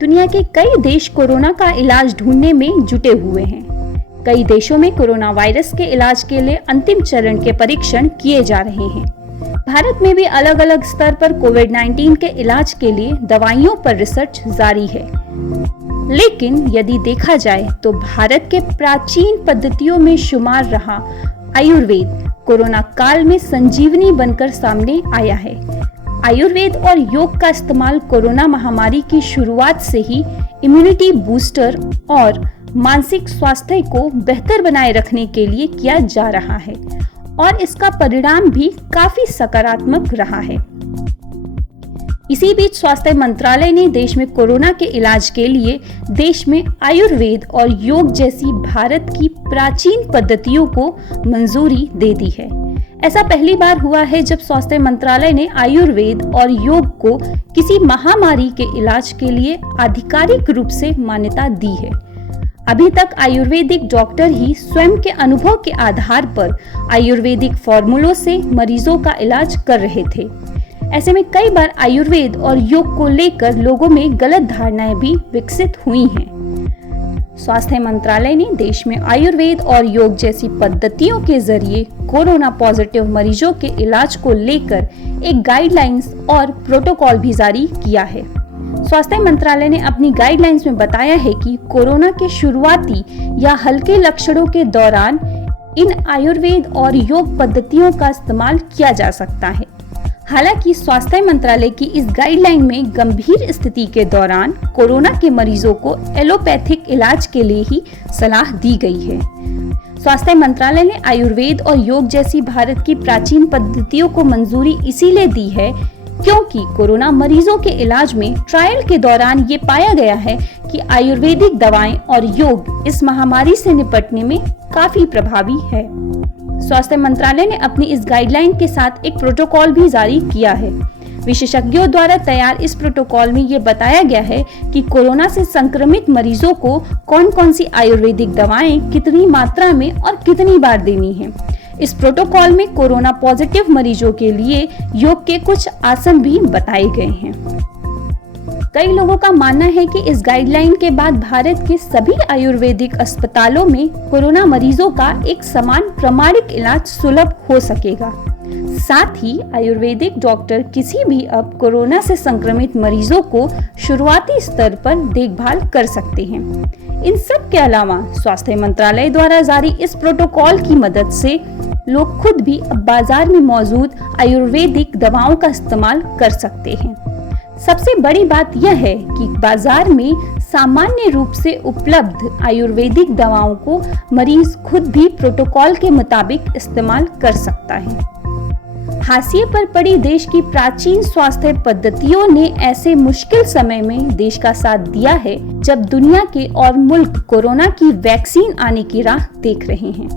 दुनिया के कई देश कोरोना का इलाज ढूंढने में जुटे हुए हैं। कई देशों में कोरोना वायरस के इलाज के लिए अंतिम चरण के परीक्षण किए जा रहे हैं। भारत में भी अलग अलग स्तर पर कोविड-19 के इलाज के लिए दवाइयों पर रिसर्च जारी है। लेकिन यदि देखा जाए तो भारत के प्राचीन पद्धतियों में शुमार रहा आयुर्वेद कोरोना काल में संजीवनी बनकर सामने आया है। आयुर्वेद और योग का इस्तेमाल कोरोना महामारी की शुरुआत से ही इम्यूनिटी बूस्टर और मानसिक स्वास्थ्य को बेहतर बनाए रखने के लिए किया जा रहा है और इसका परिणाम भी काफी सकारात्मक रहा है। इसी बीच स्वास्थ्य मंत्रालय ने देश में कोरोना के इलाज के लिए देश में आयुर्वेद और योग जैसी भारत की प्राचीन पद्धतियों को मंजूरी दे दी है। ऐसा पहली बार हुआ है जब स्वास्थ्य मंत्रालय ने आयुर्वेद और योग को किसी महामारी के इलाज के लिए आधिकारिक रूप से मान्यता दी है। अभी तक आयुर्वेदिक डॉक्टर ही स्वयं के अनुभव के आधार पर आयुर्वेदिक फॉर्मूलों से मरीजों का इलाज कर रहे थे। ऐसे में कई बार आयुर्वेद और योग को लेकर लोगों में गलत धारणाएं भी विकसित हुई हैं। स्वास्थ्य मंत्रालय ने देश में आयुर्वेद और योग जैसी पद्धतियों के जरिए कोरोना पॉजिटिव मरीजों के इलाज को लेकर एक गाइडलाइंस और प्रोटोकॉल भी जारी किया है। स्वास्थ्य मंत्रालय ने अपनी गाइडलाइंस में बताया है कि कोरोना के शुरुआती या हल्के लक्षणों के दौरान इन आयुर्वेद और योग पद्धतियों का इस्तेमाल किया जा सकता है। हालांकि स्वास्थ्य मंत्रालय की इस गाइडलाइन में गंभीर स्थिति के दौरान कोरोना के मरीजों को एलोपैथिक इलाज के लिए ही सलाह दी गई है। स्वास्थ्य मंत्रालय ने आयुर्वेद और योग जैसी भारत की प्राचीन पद्धतियों को मंजूरी इसीलिए दी है क्योंकि कोरोना मरीजों के इलाज में ट्रायल के दौरान ये पाया गया है कि आयुर्वेदिक दवाएं और योग इस महामारी से निपटने में काफी प्रभावी है। स्वास्थ्य मंत्रालय ने अपनी इस गाइडलाइन के साथ एक प्रोटोकॉल भी जारी किया है। विशेषज्ञों द्वारा तैयार इस प्रोटोकॉल में ये बताया गया है कि कोरोना से संक्रमित मरीजों को कौन कौन सी आयुर्वेदिक दवाएं कितनी मात्रा में और कितनी बार देनी है। इस प्रोटोकॉल में कोरोना पॉजिटिव मरीजों के लिए योग के कुछ आसन भी बताए गए हैं। कई लोगों का मानना है कि इस गाइडलाइन के बाद भारत के सभी आयुर्वेदिक अस्पतालों में कोरोना मरीजों का एक समान प्रमाणिक इलाज सुलभ हो सकेगा। साथ ही आयुर्वेदिक डॉक्टर किसी भी अब कोरोना से संक्रमित मरीजों को शुरुआती स्तर पर देखभाल कर सकते हैं। इन सब के अलावा स्वास्थ्य मंत्रालय द्वारा जारी इस प्रोटोकॉल की मदद से लोग खुद भी अब बाजार में मौजूद आयुर्वेदिक दवाओं का इस्तेमाल कर सकते हैं। सबसे बड़ी बात यह है कि बाजार में सामान्य रूप से उपलब्ध आयुर्वेदिक दवाओं को मरीज खुद भी प्रोटोकॉल के मुताबिक इस्तेमाल कर सकता है। हाशिए पर पड़ी देश की प्राचीन स्वास्थ्य पद्धतियों ने ऐसे मुश्किल समय में देश का साथ दिया है जब दुनिया के और मुल्क कोरोना की वैक्सीन आने की राह देख रहे हैं।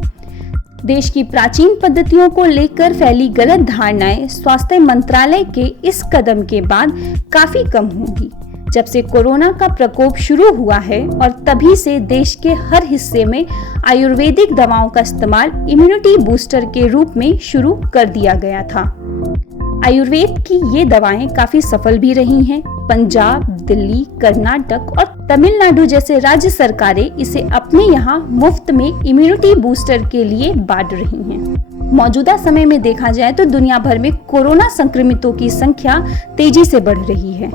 देश की प्राचीन पद्धतियों को लेकर फैली गलत धारणाएं स्वास्थ्य मंत्रालय के इस कदम के बाद काफी कम होंगी। जब से कोरोना का प्रकोप शुरू हुआ है और तभी से देश के हर हिस्से में आयुर्वेदिक दवाओं का इस्तेमाल इम्यूनिटी बूस्टर के रूप में शुरू कर दिया गया था। आयुर्वेद की ये दवाएं काफी सफल भी रही हैं। पंजाब, दिल्ली, कर्नाटक और तमिलनाडु जैसे राज्य सरकारें इसे अपने यहाँ मुफ्त में इम्यूनिटी बूस्टर के लिए बांट रही हैं। मौजूदा समय में देखा जाए तो दुनिया भर में कोरोना संक्रमितों की संख्या तेजी से बढ़ रही है।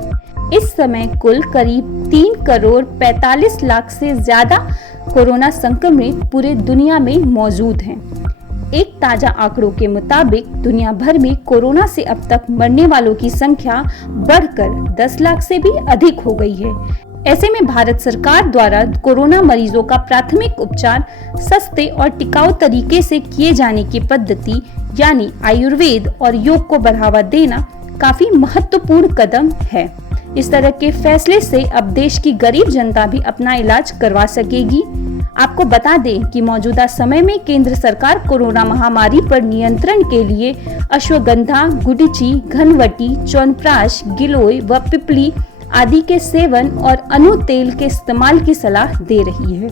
इस समय कुल करीब 3 करोड़ 45 लाख से ज्यादा कोरोना संक्रमित पूरे दुनिया में मौजूद हैं। एक ताजा आंकड़ों के मुताबिक दुनिया भर में कोरोना से अब तक मरने वालों की संख्या बढ़कर 10 लाख से भी अधिक हो गई है। ऐसे में भारत सरकार द्वारा कोरोना मरीजों का प्राथमिक उपचार सस्ते और टिकाऊ तरीके से किए जाने की पद्धति यानी आयुर्वेद और योग को बढ़ावा देना काफी महत्वपूर्ण कदम है। इस तरह के फैसले से अब देश की गरीब जनता भी अपना इलाज करवा सकेगी। आपको बता दें कि मौजूदा समय में केंद्र सरकार कोरोना महामारी पर नियंत्रण के लिए अश्वगंधा, गुडुचि, घनवटी, च्यवनप्राश, गिलोय व पिपली आदि के सेवन और अनु तेल के इस्तेमाल की सलाह दे रही है।